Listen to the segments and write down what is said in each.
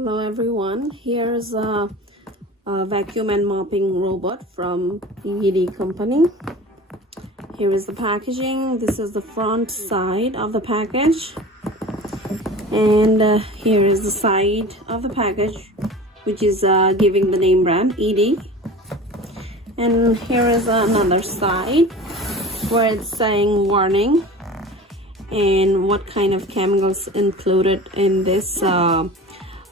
Hello everyone, here's a vacuum and mopping robot from Yeedi company. Here is the packaging. This is the front side of the package, and here is the side of the package, which is giving the name brand Yeedi. And here is another side where it's saying warning and what kind of chemicals included in this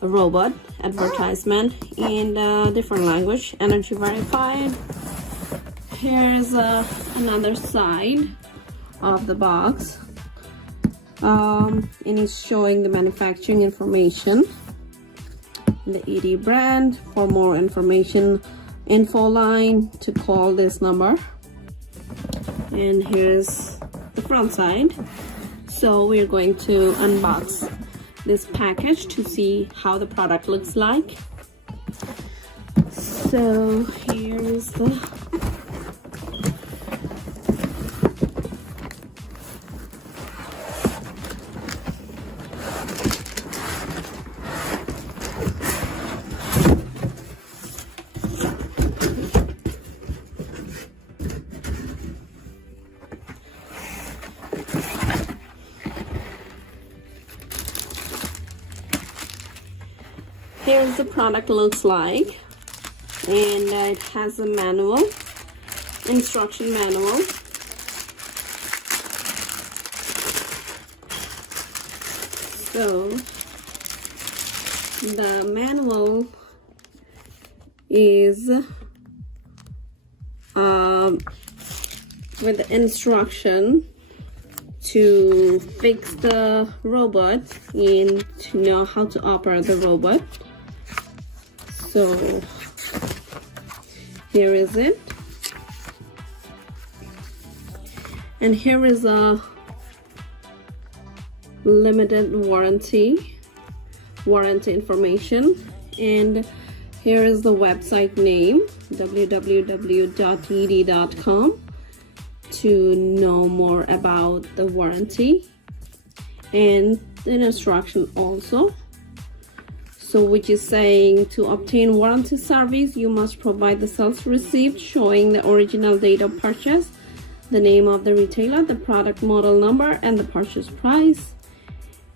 robot advertisement in different language, energy verified. Here's another side of the box, and it's showing the manufacturing information, the Yeedi brand. For more information, info line to call this number. And here's the front side. So we're going to unbox this package to see how the product looks like. So here is the Here's the product looks like, and it has a manual, instruction manual. So the manual is with the instruction to fix the robot and to know how to operate the robot. So here is it, and here is a limited warranty information, and here is the website name, www.yeedi.com, to know more about the warranty and the instruction also. So which is saying, to obtain warranty service, you must provide the sales receipt showing the original date of purchase, the name of the retailer, the product model number, and the purchase price.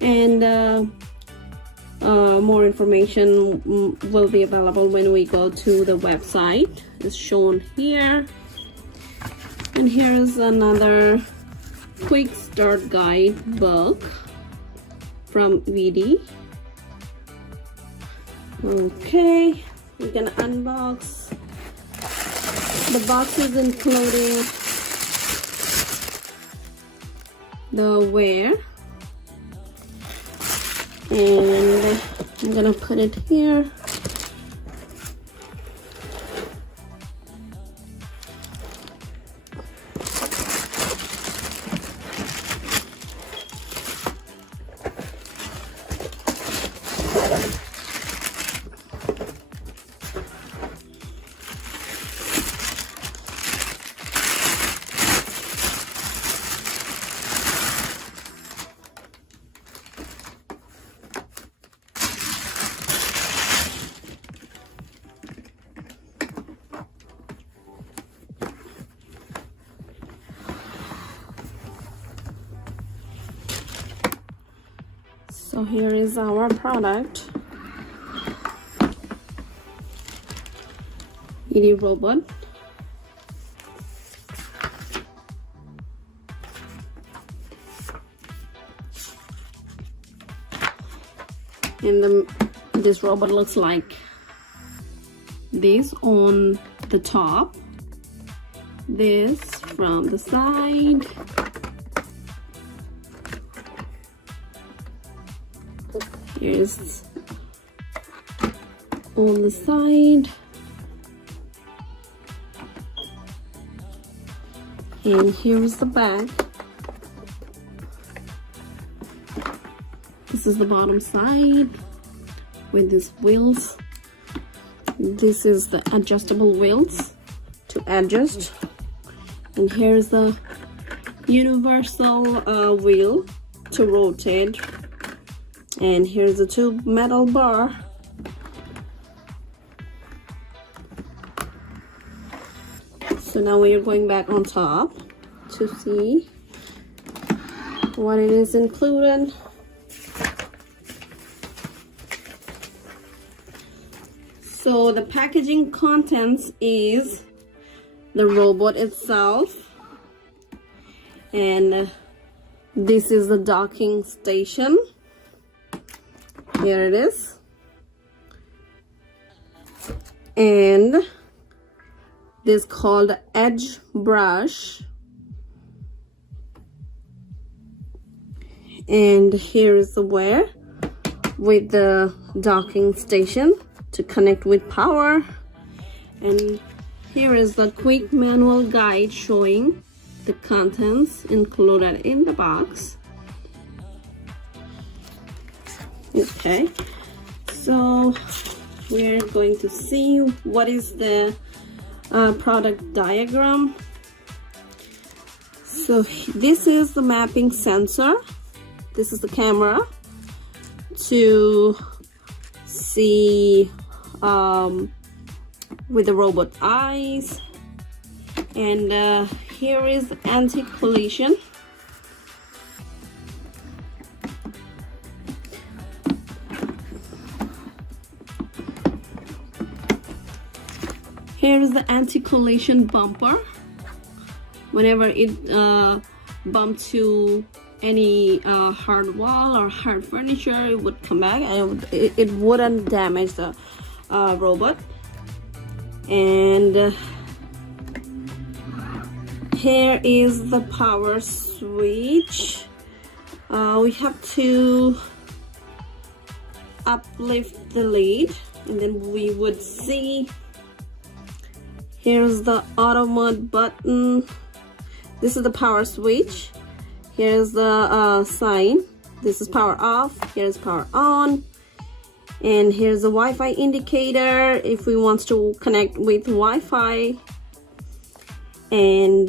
And more information will be available when we go to the website. It's shown here. And here's another quick start guide book from Yeedi. Okay, we can unbox. The box is including the wear, and I'm gonna put it here. So here is our product, Yeedi robot. And this robot looks like this on the top, this from the side, here's on the side, and here's the back. This is the bottom side with these wheels. This is the adjustable wheels to adjust, and here's the universal wheel to rotate, and here's the two metal bar So now we are going back on top to see what it is included. So the packaging contents is the robot itself, and this is the docking station. Here it is. And this is called edge brush. And here is the wire with the docking station to connect with power. And here is the quick manual guide showing the contents included in the box. Okay, so we're going to see what is the product diagram. So this is the mapping sensor. This is the camera to see with the robot eyes, and here is anti-collision. Here is the anti-collision bumper. Whenever it bumps to any hard wall or hard furniture, it would come back and it wouldn't damage the robot. And here is the power switch. We have to uplift the lid, and then we would see. Here's the auto mode button. This is the power switch. Here's the sign. This is power off. Here's power on. And here's the Wi-Fi indicator if we want to connect with Wi-Fi. And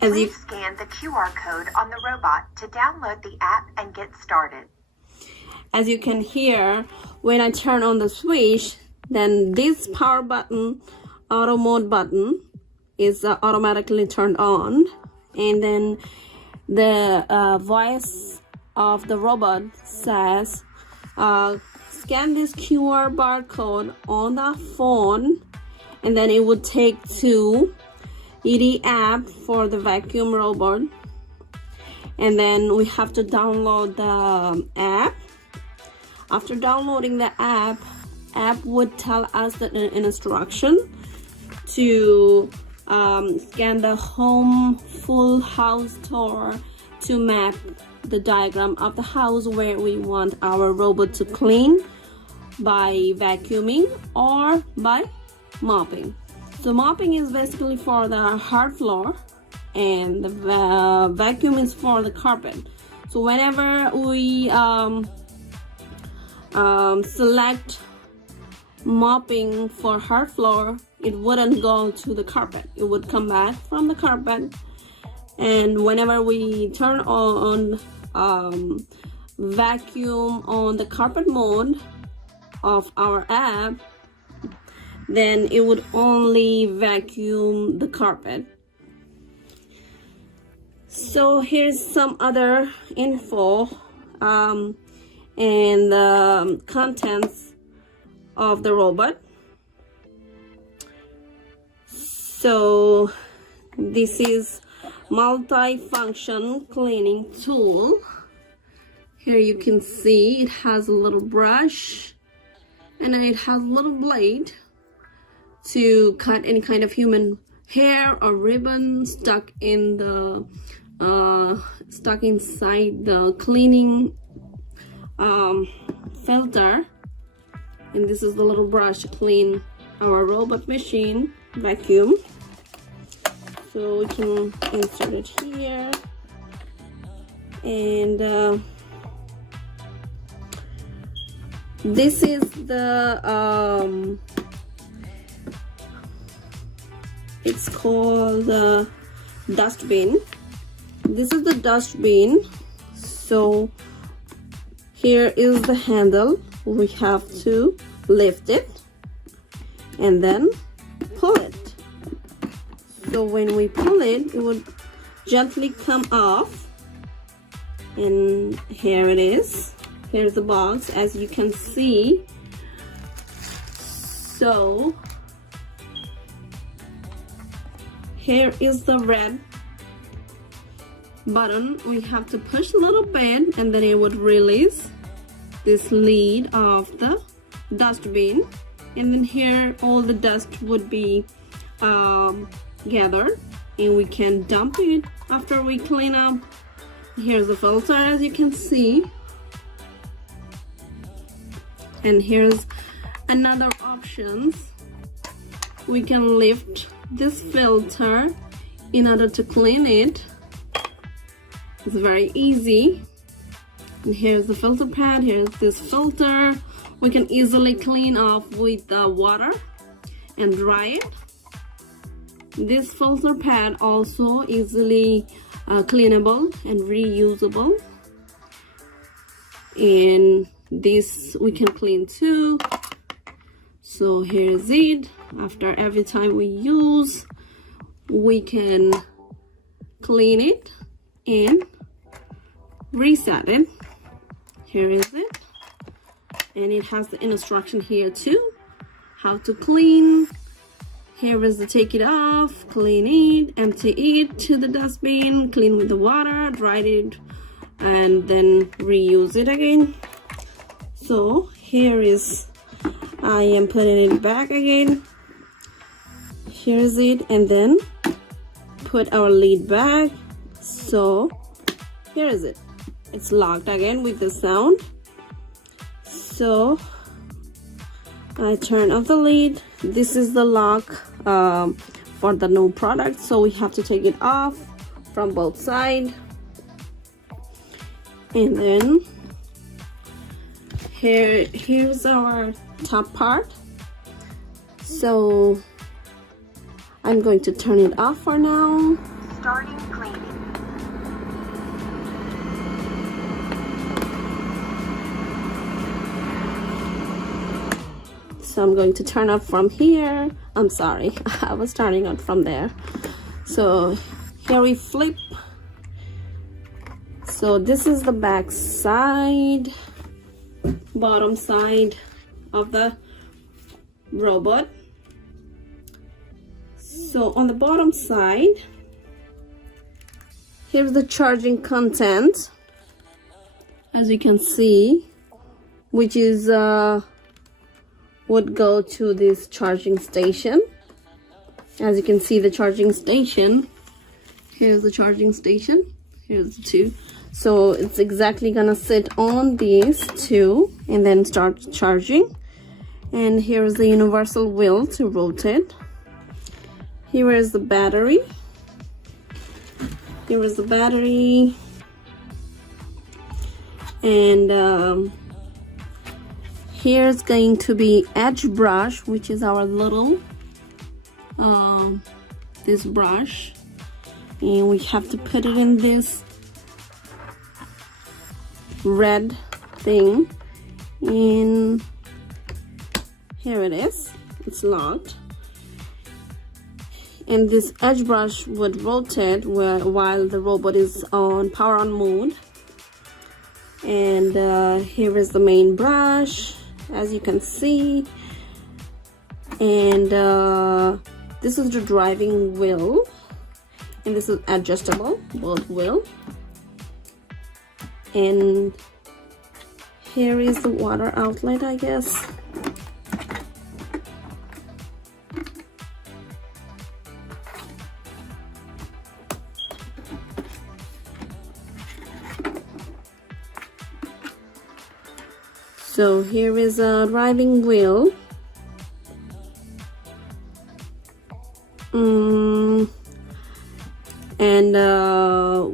please scan the QR code on the robot to download the app and get started. As you can hear, when I turn on the switch, then this power button, auto mode button, is automatically turned on, and then the voice of the robot says, scan this QR barcode on the phone, and then it would take to Yeedi app for the vacuum robot, and then we have to download the app. After downloading the app would tell us the instruction to scan the home full house tour to map the diagram of the house where we want our robot to clean by vacuuming or by mopping. So mopping is basically for the hard floor, and the vacuum is for the carpet. So whenever we select mopping for hard floor, it wouldn't go to the carpet. It would come back from the carpet. And whenever we turn on vacuum on the carpet mode of our app, then it would only vacuum the carpet. So here's some other info and the contents of the robot. So this is multi-function cleaning tool. Here you can see it has a little brush, and then it has a little blade to cut any kind of human hair or ribbon stuck in the stuck inside the cleaning filter. And this is the little brush to clean our robot machine vacuum. So we can insert it here, and this is the it's called the dustbin. This is the dustbin. So here is the handle. We have to lift it and then pull it. So when we pull it, it would gently come off. And here it is. Here's the box, as you can see. So here is the red button. We have to push a little bit and then it would release this lid of the dustbin, and then here all the dust would be gathered, and we can dump it after we clean up. Here's the filter, as you can see, and here's another options. We can lift this filter in order to clean it. It's very easy. And here's the filter pad. Here's this filter. We can easily clean off with water and dry it. This filter pad also easily cleanable and reusable. And this we can clean too. So here's it. After every time we use, we can clean it and reset it. Here is it, and it has the instruction here too, how to clean. Here is the take it off, clean it, empty it to the dustbin, clean with the water, dry it, and then reuse it again. So here is, I am putting it back again. Here's it, and then put our lid back. So here is it. It's locked again with the sound. So I turn off the lid. This is the lock for the new product, so we have to take it off from both sides. And then here's our top part. So I'm going to turn it off for now. Starting cleaning. So I'm going to turn up from here. I'm sorry, I was turning on from there. So here we flip. So this is the back side, bottom side of the robot. So on the bottom side, here's the charging content, as you can see, which is would go to this charging station. As you can see, the charging station, here's the charging station, here's the two. So it's exactly gonna sit on these two and then start charging. And here's the universal wheel to rotate. Here is the battery. Here is the battery. And here's going to be edge brush, which is our little this brush, and we have to put it in this red thing, and here it is. It's locked, and this edge brush would rotate while the robot is on power on mode. And here is the main brush, as you can see, and this is the driving wheel, and this is adjustable, both wheel. And here is the water outlet, I guess. So here is a driving wheel. And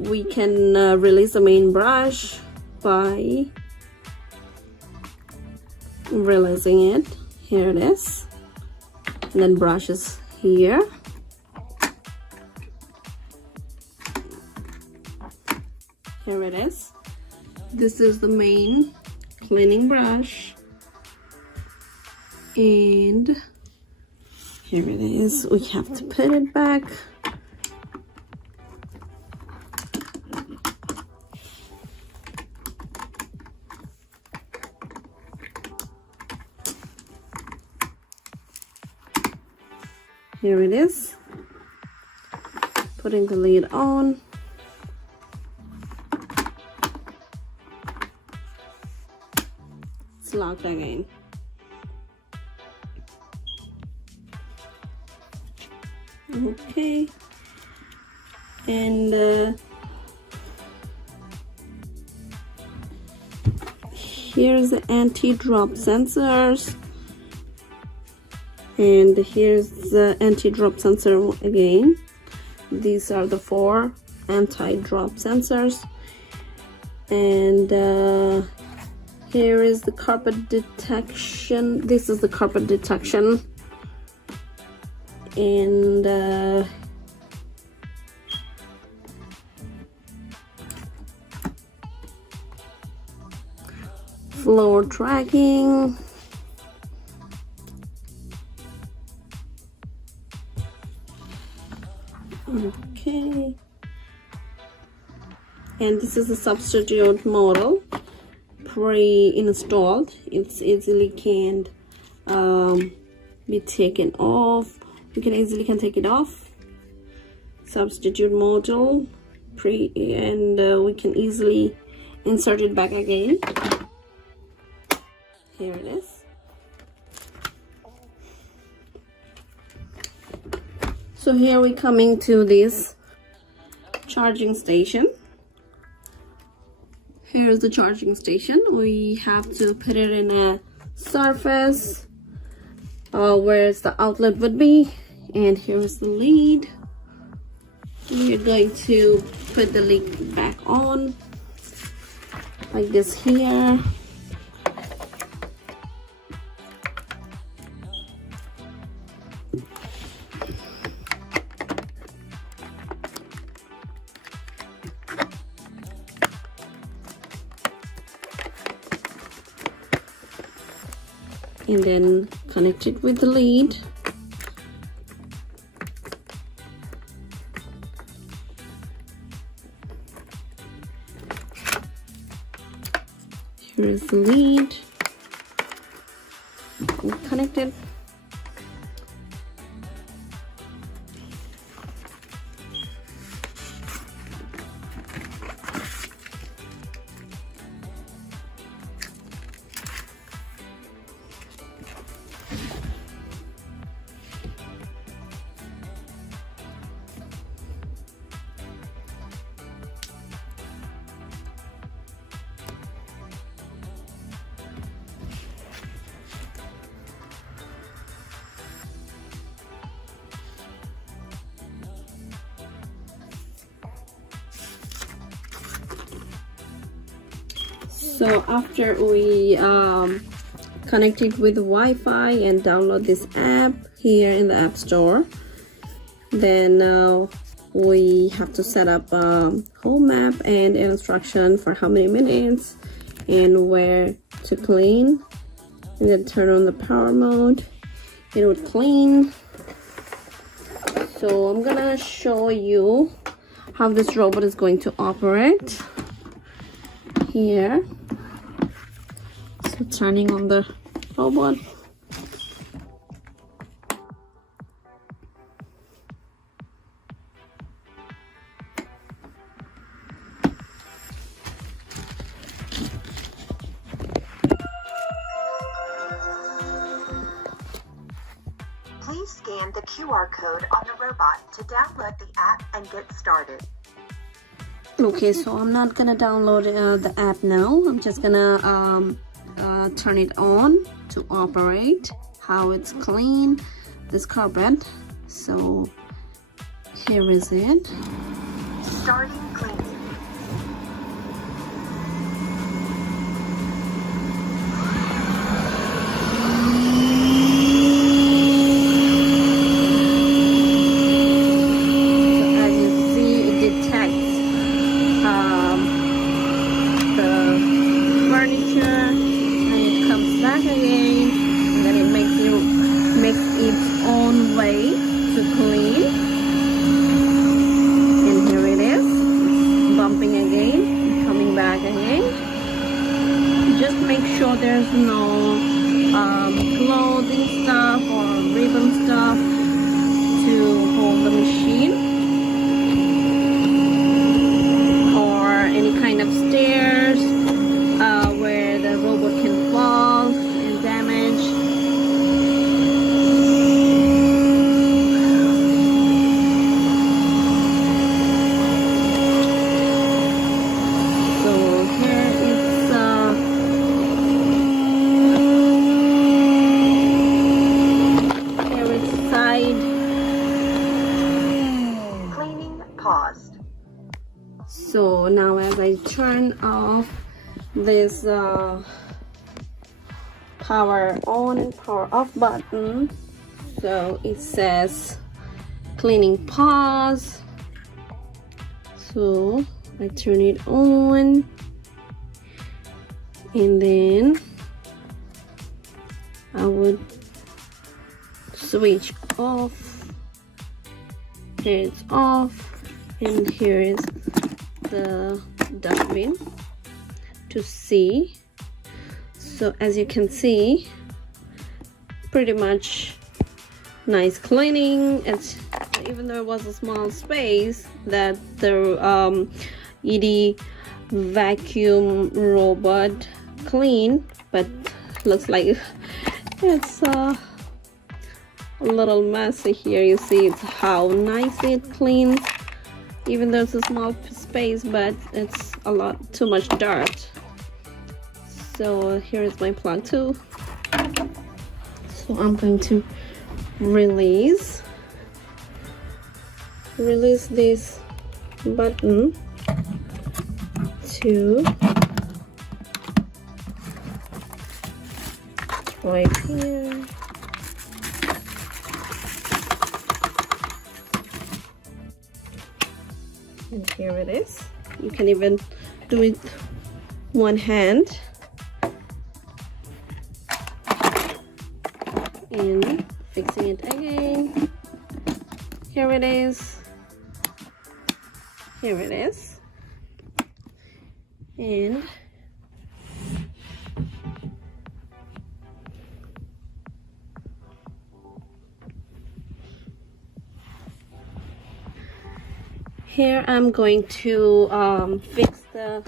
we can release the main brush by releasing it. Here it is. And then brush is here. Here it is. This is the main cleaning brush. And here it is. We have to put it back. Here it is. Putting the lid on. It's locked again. Okay. And here's the anti-drop sensors. And here's the anti-drop sensor again. These are the 4 anti-drop sensors. And here is the carpet detection. This is the carpet detection. And floor tracking. Okay, and this is the substitute model, pre-installed. It's easily can be taken off. You can easily take it off. Substitute model, and we can easily insert it back again. Here it is. So here we coming to this charging station. Here's the charging station. We have to put it in a surface where the outlet would be. And here's the lead. We are going to put the lead back on like this here. And then connect it with the lead. Here is the lead. Connected. So after we connect it with Wi-Fi and download this app here in the App Store, then we have to set up a home map and an instruction for how many minutes and where to clean, and then turn on the power mode. It would clean. So I'm gonna show you how this robot is going to operate here. So turning on the robot. Please scan the QR code on the robot to download the app and get started. Okay, so I'm not gonna download the app now. I'm just gonna turn it on to operate how it's clean this carpet. So here is it. Starting cleaning. So now as I turn off this power on and power off button, so it says cleaning pause. So I turn it on, and then I would switch off. Here it's off, and here is the dustbin to see. So as you can see, pretty much nice cleaning. It's, even though it was a small space that the Yeedi vacuum robot clean, but looks like it's a little messy here. You see it's how nice it cleans, even though it's a small space, but it's a lot too much dirt. So here is my plug too. So I'm going to release this button to right here. And here it is. You can even do it one hand. And fixing it again. Here it is. Here it is. And here I'm going to fix the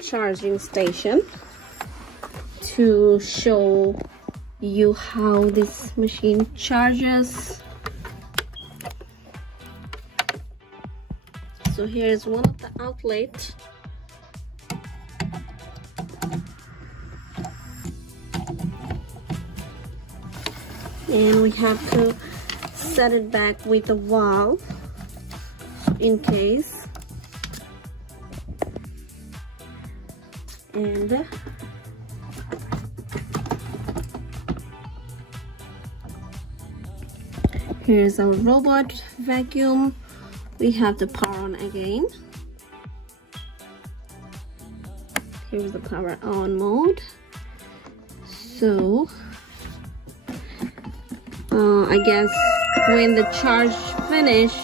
charging station to show you how this machine charges. So here is one of the outlets. And we have to set it back with a valve in case. And here's our robot vacuum. We have the power on again. Here's the power on mode. So I guess when the charge finish,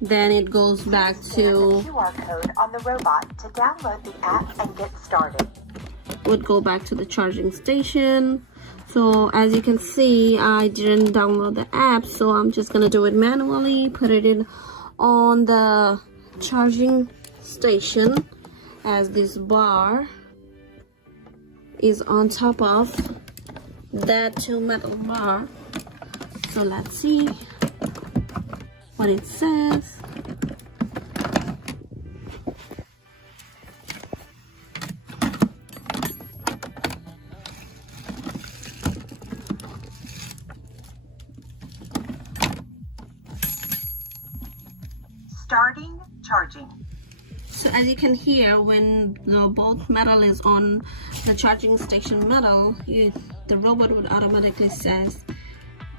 then it goes back to the QR code on the robot to download the app and get started. Would go back to the charging station. So as you can see, I didn't download the app, so I'm just gonna do it manually, put it in on the charging station, as this bar is on top of that two metal bar. So let's see what it says. Starting charging. So as you can hear, when the both metal is on the charging station metal, the robot would automatically says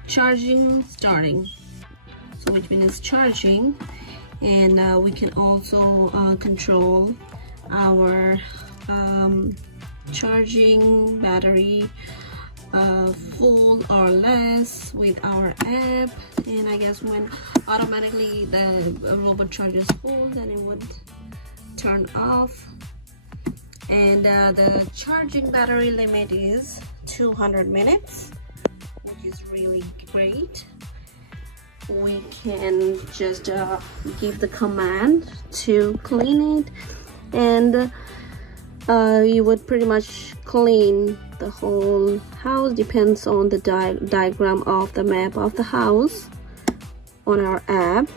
charging starting, so which means it's charging. And we can also control our charging battery full or less with our app. And I guess when automatically the robot charges full, then it would turn off. And the charging battery limit is 200 minutes, which is really great. We can just give the command to clean it, and you would pretty much clean the whole house. Depends on the diagram of the map of the house on our app.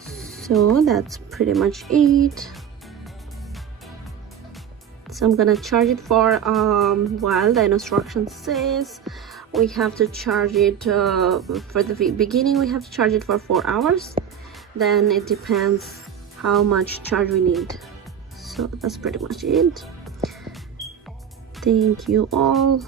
So that's pretty much it. So I'm gonna charge it for while the instruction says we have to charge it for the beginning. We have to charge it for 4 hours, then it depends how much charge we need. So that's pretty much it. Thank you all.